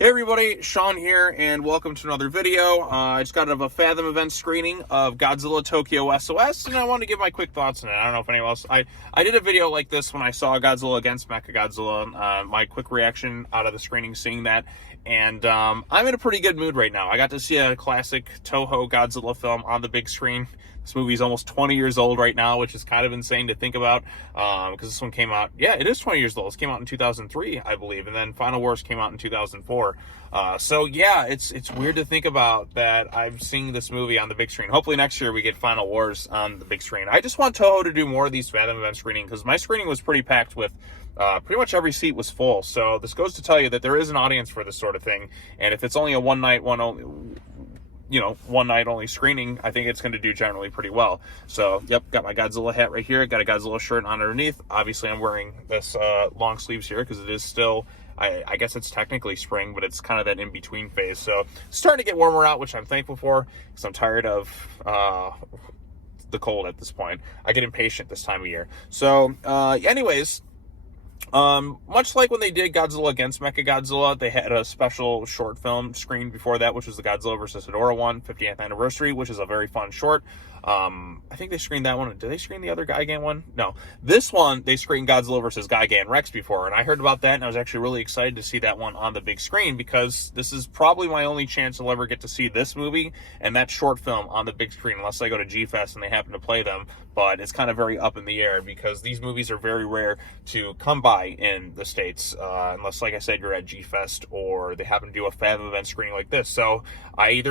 Hey everybody, Sean here, and welcome to another video. I just got out of a Fathom event screening of Godzilla Tokyo SOS, and I want to give my quick thoughts on it. I don't know if anyone else... I did a video like this when I saw Godzilla vs Mechagodzilla, my quick reaction out of the screening seeing that, and I'm in a pretty good mood right now. I got to see a classic Toho Godzilla film on the big screen. This movie's almost 20 years old right now, which is kind of insane to think about, because this one came out, yeah, it is 20 years old. It came out in 2003, I believe, and then Final Wars came out in 2004. So yeah, it's weird to think about that I'm seeing this movie on the big screen. Hopefully next year we get Final Wars on the big screen. I just want Toho to do more of these Fathom event screening, because my screening was pretty packed with pretty much every seat was full. So this goes to tell you that there is an audience for this sort of thing, and if it's only a one night only screening, I think it's going to do generally pretty well. So, yep, got my Godzilla hat right here. Got a Godzilla shirt on underneath. Obviously, I'm wearing this long sleeves here because it is still, I guess it's technically spring, but it's kind of that in-between phase. So, it's starting to get warmer out, which I'm thankful for because I'm tired of the cold at this point. I get impatient this time of year. So, anyways... much like when they did Godzilla vs Mechagodzilla, they had a special short film screened before that, which was the Godzilla vs Hedorah one, 50th anniversary, which is a very fun short. I think they screened that one. Did they screen the other Gigan one? No. This one, they screened Godzilla vs Gigan Rex before, and I heard about that, and I was actually really excited to see that one on the big screen, because this is probably my only chance I'll ever get to see this movie and that short film on the big screen, unless I go to G-Fest and they happen to play them, but it's kind of very up in the air, because these movies are very rare to come by in the States, unless, like I said, you're at G-Fest or they happen to do a Fathom event screening like this. So I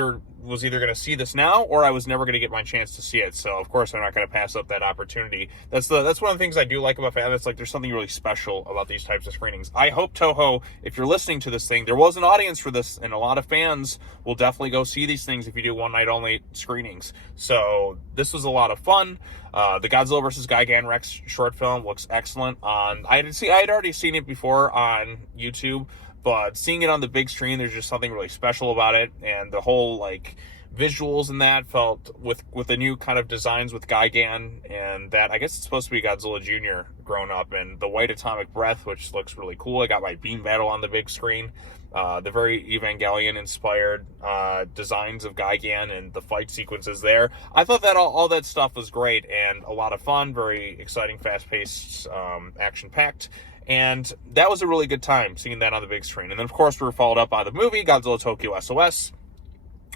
was either going to see this now, or I was never going to get my chance to see it. So of course I'm not going to pass up that opportunity. That's one of the things I do like about Fathom. It's like there's something really special about these types of screenings. I hope Toho, if you're listening to this thing, there was an audience for this, and a lot of fans will definitely go see these things if you do one night only screenings. So this was a lot of fun. The Godzilla vs Gigan Rex short film looks excellent. I had already seen it before on YouTube, but seeing it on the big screen, there's just something really special about it, and the whole like visuals in that felt with the new kind of designs with Gigan, and that I guess it's supposed to be Godzilla Jr. grown up, and the white atomic breath, which looks really cool. I got my beam battle on the big screen. The very Evangelion inspired designs of Gigan and the fight sequences there. I thought that all that stuff was great and a lot of fun, very exciting, fast-paced, action-packed. And that was a really good time seeing that on the big screen. And then, of course, we were followed up by the movie, Godzilla Tokyo SOS,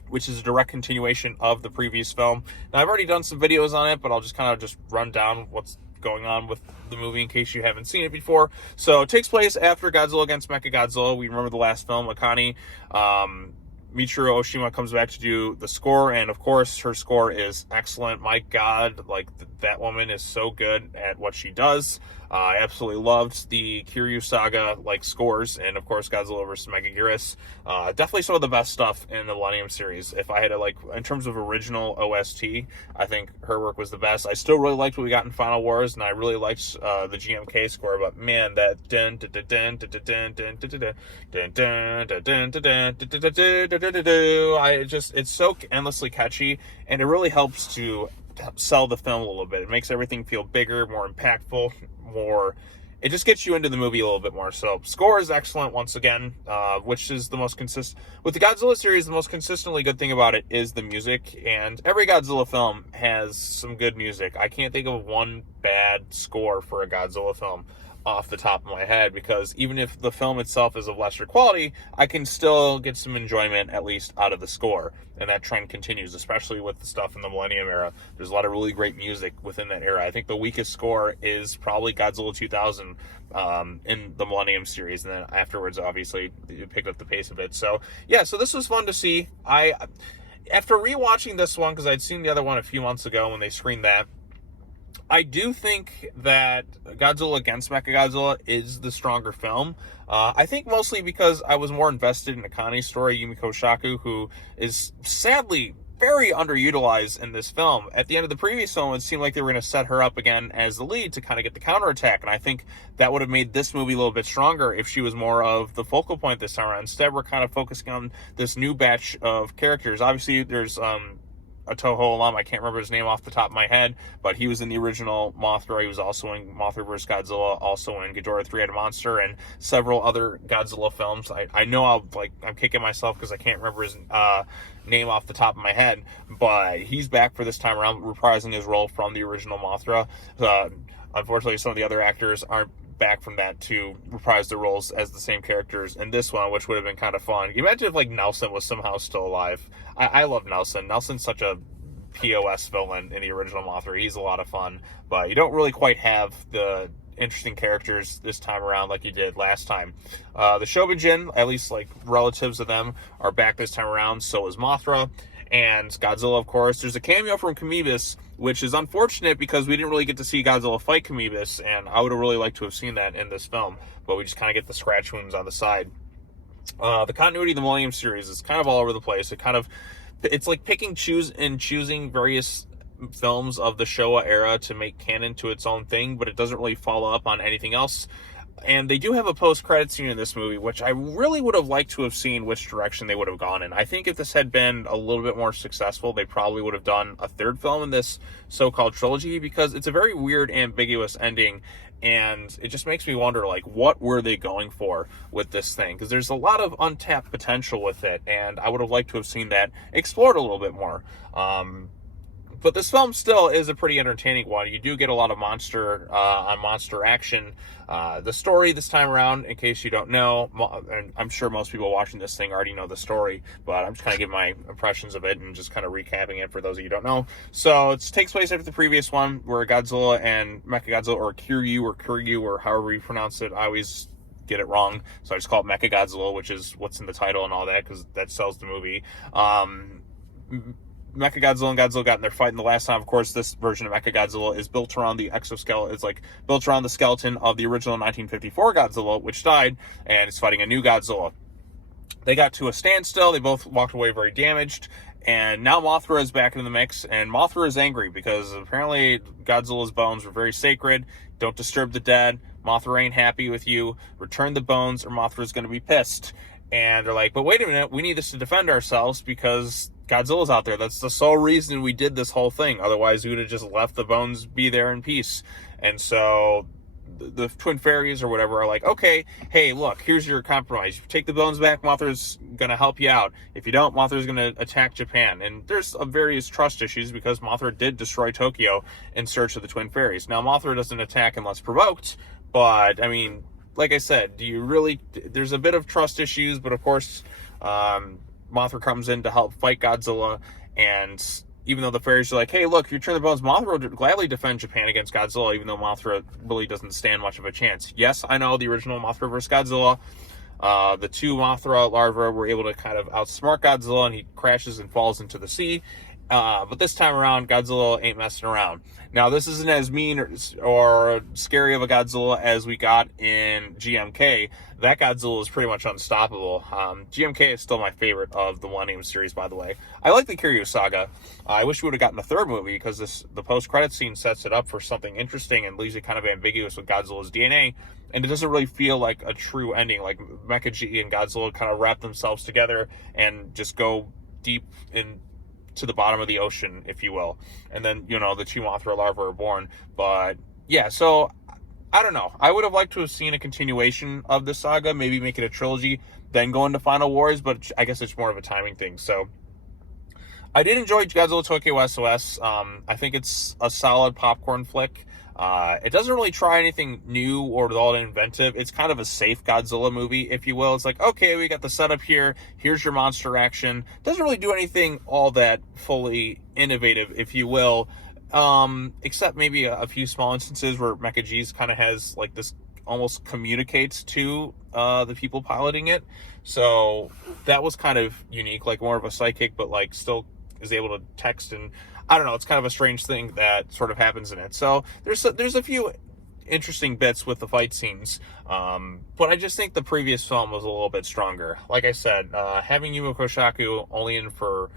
which is a direct continuation of the previous film. Now, I've already done some videos on it, but I'll just kind of just run down what's going on with the movie in case you haven't seen it before. So it takes place after Godzilla vs Mechagodzilla. We remember the last film, Akane. Michiru Oshima comes back to do the score, and of course her score is excellent. My God, like that woman is so good at what she does. I absolutely loved the Kiryu Saga like scores, and of course Godzilla vs Megaguirus. Definitely some of the best stuff in the Millennium series. If I had to, like, in terms of original OST, I think her work was the best. I still really liked what we got in Final Wars, and I really liked the GMK score, but man, that it's so endlessly catchy, and it really helps to sell the film a little bit. It makes everything feel bigger, more impactful, it just gets you into the movie a little bit more. So score is excellent once again, which is the most consistent with the Godzilla series. The most consistently good thing about it is the music, and every Godzilla film has some good music. I can't think of one bad score for a Godzilla film off the top of my head, because even if the film itself is of lesser quality, I can still get some enjoyment at least out of the score, and that trend continues, especially with the stuff in the Millennium era. There's a lot of really great music within that era. I think the weakest score is probably Godzilla 2000 in the Millennium series, and then afterwards obviously it picked up the pace a bit. So yeah, so this was fun to see. After rewatching this one, because I'd seen the other one a few months ago when they screened that, I do think that Godzilla vs Mechagodzilla is the stronger film. I think mostly because I was more invested in Akane's story, Yumiko Shaku, who is sadly very underutilized in this film. At the end of the previous film, it seemed like they were going to set her up again as the lead to kind of get the counterattack, and I think that would have made this movie a little bit stronger if she was more of the focal point this time around. Instead, we're kind of focusing on this new batch of characters. Obviously, there's a Toho alum. I can't remember his name off the top of my head, but he was in the original Mothra. He was also in Mothra vs. Godzilla, also in Ghidorah Three-Headed Monster, and several other Godzilla films. I know I'm kicking myself because I can't remember his name off the top of my head, but he's back for this time around, reprising his role from the original Mothra. Unfortunately, some of the other actors aren't back from that to reprise their roles as the same characters in this one, which would have been kind of fun. Can you imagine if like Nelson was somehow still alive? I love Nelson. Nelson's such a POS villain in the original Mothra. He's a lot of fun, but you don't really quite have the interesting characters this time around like you did last time. The Shobijin, at least like relatives of them, are back this time around. So is Mothra and Godzilla, of course. There's a cameo from Kamibis, which is unfortunate because we didn't really get to see Godzilla fight Kamibis, and I would have really liked to have seen that in this film, but we just kind of get the scratch wounds on the side. The continuity of the Millennium series is kind of all over the place. It's like choosing various films of the Showa era to make canon to its own thing, but it doesn't really follow up on anything else. And they do have a post-credit scene in this movie, which I really would have liked to have seen which direction they would have gone in. I think if this had been a little bit more successful, they probably would have done a third film in this so-called trilogy, because it's a very weird, ambiguous ending, and it just makes me wonder, like, what were they going for with this thing? Because there's a lot of untapped potential with it, and I would have liked to have seen that explored a little bit more. But this film still is a pretty entertaining one. You do get a lot of monster action. The story this time around, in case you don't know, and I'm sure most people watching this thing already know the story, but I'm just kind of giving my impressions of it and just kind of recapping it for those of you who don't know. So it takes place after the previous one, where Godzilla and Mechagodzilla, or Kiryu, or however you pronounce it, I always get it wrong, so I just call it Mechagodzilla, which is what's in the title and all that, because that sells the movie. Mechagodzilla and Godzilla got in their fight, and the last time, of course, this version of Mechagodzilla is built around the exoskeleton. It's like built around the skeleton of the original 1954 Godzilla, which died, and it's fighting a new Godzilla. They got to a standstill. They both walked away very damaged, and now Mothra is back in the mix, and Mothra is angry because apparently Godzilla's bones were very sacred. Don't disturb the dead. Mothra ain't happy with you. Return the bones, or Mothra's going to be pissed. And they're like, but wait a minute, we need this to defend ourselves because Godzilla's out there. That's the sole reason we did this whole thing. Otherwise, we would have just left the bones be there in peace. And so the Twin Fairies or whatever are like, okay, hey, look, here's your compromise. You take the bones back, Mothra's going to help you out. If you don't, Mothra's going to attack Japan. And there's various trust issues because Mothra did destroy Tokyo in search of the Twin Fairies. Now, Mothra doesn't attack unless provoked, but, I mean, like I said, there's a bit of trust issues, but of course, Mothra comes in to help fight Godzilla, and even though the fairies are like, hey, look, if you turn the bones, Mothra would gladly defend Japan against Godzilla, even though Mothra really doesn't stand much of a chance. Yes, I know the original Mothra vs. Godzilla, the two Mothra larvae were able to kind of outsmart Godzilla, and he crashes and falls into the sea. But this time around, Godzilla ain't messing around. Now, this isn't as mean or scary of a Godzilla as we got in GMK. That Godzilla is pretty much unstoppable. GMK is still my favorite of the Millennium series, by the way. I like the Kiryu saga. I wish we would have gotten a third movie, because the post-credit scene sets it up for something interesting and leaves it kind of ambiguous with Godzilla's DNA. And it doesn't really feel like a true ending. Like Mecha G and Godzilla kind of wrap themselves together and just go deep to the bottom of the ocean, if you will. And then, the two Mothra larvae are born. But, yeah, so, I don't know. I would have liked to have seen a continuation of the saga, maybe make it a trilogy, then go into Final Wars, but I guess it's more of a timing thing. So, I did enjoy Godzilla Tokyo SOS. I think it's a solid popcorn flick. It doesn't really try anything new or all inventive. It's kind of a safe Godzilla movie, if you will. It's like, okay, we got the setup here. Here's your monster action. Doesn't really do anything all that fully innovative, if you will, except maybe a few small instances where Mecha G's kind of has like this, almost communicates to the people piloting it. So that was kind of unique, like more of a psychic, but like still is able to text, and I don't know, it's kind of a strange thing that sort of happens in it. So there's a few interesting bits with the fight scenes, but I just think the previous film was a little bit stronger. Like I said, having Yuma Koshaku only in for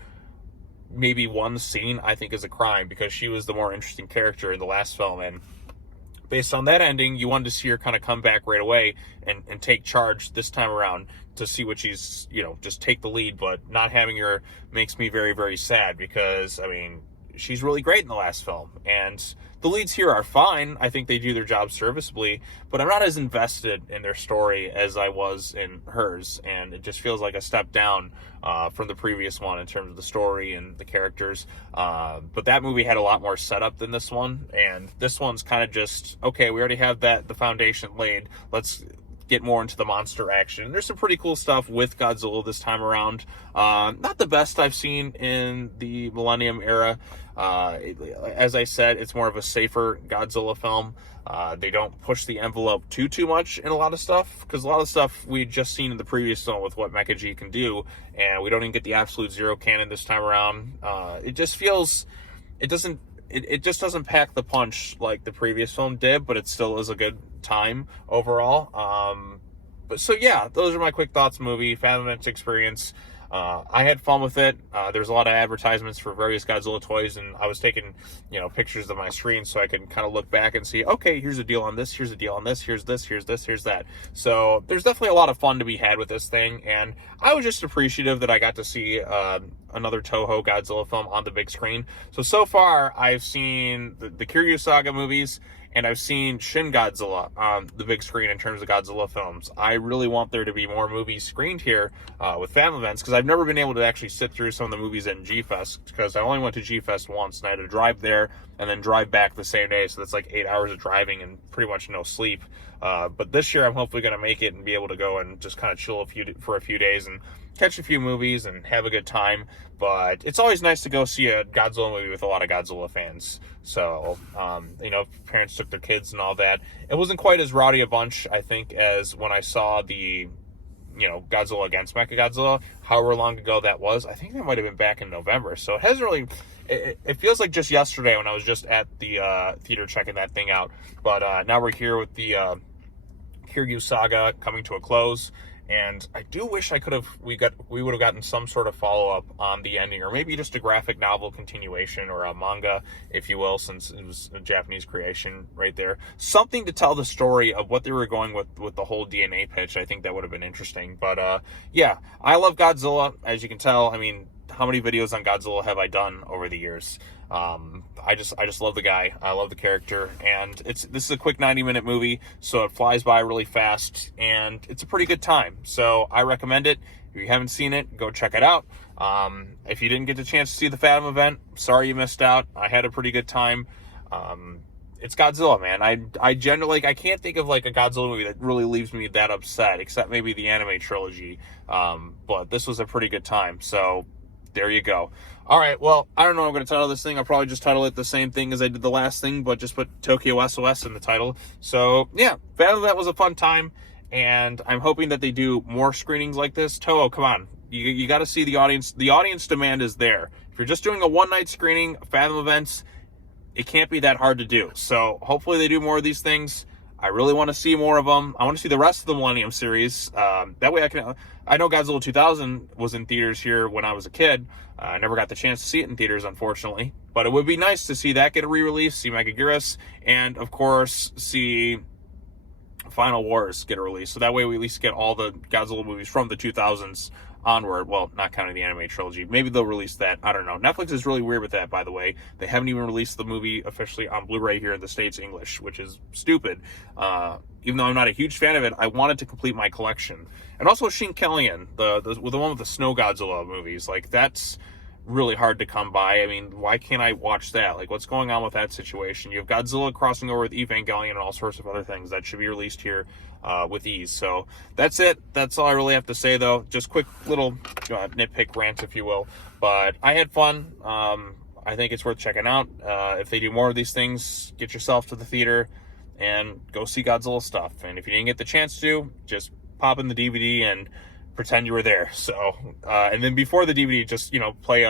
maybe one scene, I think is a crime, because she was the more interesting character in the last film, and based on that ending, you wanted to see her kind of come back right away and take charge this time around to see what she's, just take the lead. But not having her makes me very, very sad because, I mean, she's really great in the last film. And the leads here are fine. I think they do their job serviceably, but I'm not as invested in their story as I was in hers. And it just feels like a step down from the previous one in terms of the story and the characters. But that movie had a lot more setup than this one. And this one's kind of just, okay, we already have the foundation laid. Let's get more into the monster action. There's some pretty cool stuff with Godzilla this time around. Not the best I've seen in the Millennium era. As I said, it's more of a safer Godzilla film. They don't push the envelope too much in a lot of stuff, because a lot of stuff we'd just seen in the previous film with what Mecha G can do, and we don't even get the absolute zero cannon this time around. It just feels, it just doesn't pack the punch like the previous film did, but it still is a good time overall. But so yeah, those are my quick thoughts. Movie, Fathom experience. I had fun with it. There's a lot of advertisements for various Godzilla toys, and I was taking, pictures of my screen so I can kind of look back and see, okay, here's a deal on this, here's a deal on this, here's this, here's this, here's that. So there's definitely a lot of fun to be had with this thing, and I was just appreciative that I got to see another Toho Godzilla film on the big screen. So far, I've seen the Kiryu Saga movies, and I've seen Shin Godzilla on the big screen in terms of Godzilla films. I really want there to be more movies screened here with Fathom events, because I've never been able to actually sit through some of the movies in G-Fest, because I only went to G-Fest once, and I had to drive there and then drive back the same day, so that's like 8 hours of driving and pretty much no sleep. But this year, I'm hopefully going to make it and be able to go and just kind of chill for a few days and catch a few movies and have a good time. But it's always nice to go see a Godzilla movie with a lot of Godzilla fans. So, parents took their kids and all that. It wasn't quite as rowdy a bunch, I think, as when I saw the, Godzilla against Mechagodzilla, however long ago that was. I think that might have been back in November. So it hasn't really, it feels like just yesterday when I was just at the theater checking that thing out. But now we're here with the Kiryu Saga coming to a close. And I do wish we would have gotten some sort of follow-up on the ending, or maybe just a graphic novel continuation or a manga, if you will, since it was a Japanese creation right there. Something to tell the story of what they were going with the whole DNA pitch. I think that would have been interesting. But yeah, I love Godzilla, as you can tell. I mean, how many videos on Godzilla have I done over the years? I just love the guy. I love the character, and this is a quick 90-minute movie, so it flies by really fast, and it's a pretty good time. So I recommend it. If you haven't seen it, go check it out. If you didn't get the chance to see the Fathom event, sorry you missed out. I had a pretty good time. It's Godzilla, man. I generally, I can't think of like a Godzilla movie that really leaves me that upset, except maybe the anime trilogy. But this was a pretty good time. So there you go. All right, well, I don't know what I'm going to title this thing. I'll probably just title it the same thing as I did the last thing, but just put Tokyo SOS in the title. So, yeah, that was a fun time, and I'm hoping that they do more screenings like this. Toho, come on. You got to see the audience. The audience demand is there. If you're just doing a one-night screening, Fathom events, it can't be that hard to do. So, hopefully they do more of these things. I really want to see more of them. I want to see the rest of the Millennium series. That way I know Godzilla 2000 was in theaters here when I was a kid. I never got the chance to see it in theaters, unfortunately. But it would be nice to see that get a re-release, see Megaguirus, and, of course, see Final Wars get a release. So that way we at least get all the Godzilla movies from the 2000s onward. Well, not counting the anime trilogy. Maybe they'll release that. I don't know. Netflix is really weird with that, by the way. They haven't even released the movie officially on Blu-ray here in the States English, which is stupid. Even though I'm not a huge fan of it, I wanted to complete my collection. And also Shinkelion, the one with the Snow Godzilla movies. Like, that's really hard to come by. I mean, why can't I watch that? Like, what's going on with that situation? You have Godzilla crossing over with Evangelion and all sorts of other things that should be released here with ease. So that's it. That's all I really have to say, though. Just quick little nitpick rant, if you will. But I had fun. I think it's worth checking out. If they do more of these things, get yourself to the theater and go see Godzilla stuff. And if you didn't get the chance to, just pop in the DVD and pretend you were there. So, and then before the DVD, just, play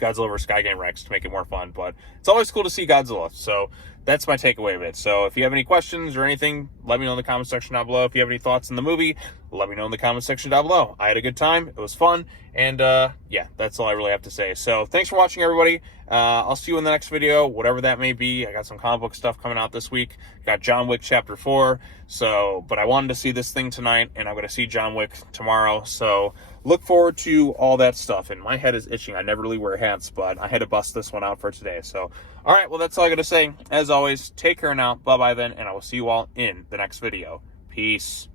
Godzilla Vs Gigan Rex to make it more fun. But it's always cool to see Godzilla. So that's my takeaway of it. So if you have any questions or anything, let me know in the comment section down below. If you have any thoughts in the movie, let me know in the comment section down below. I had a good time. It was fun. And yeah, that's all I really have to say. So thanks for watching, everybody. I'll see you in the next video, whatever that may be. I got some comic book stuff coming out this week. Got John Wick Chapter 4. So, but I wanted to see this thing tonight, and I'm going to see John Wick tomorrow. So look forward to all that stuff. And my head is itching. I never really wear hats, but I had to bust this one out for today. So, all right, well, that's all I got to say. As always, take care now. Bye-bye then, and I will see you all in the next video. Peace.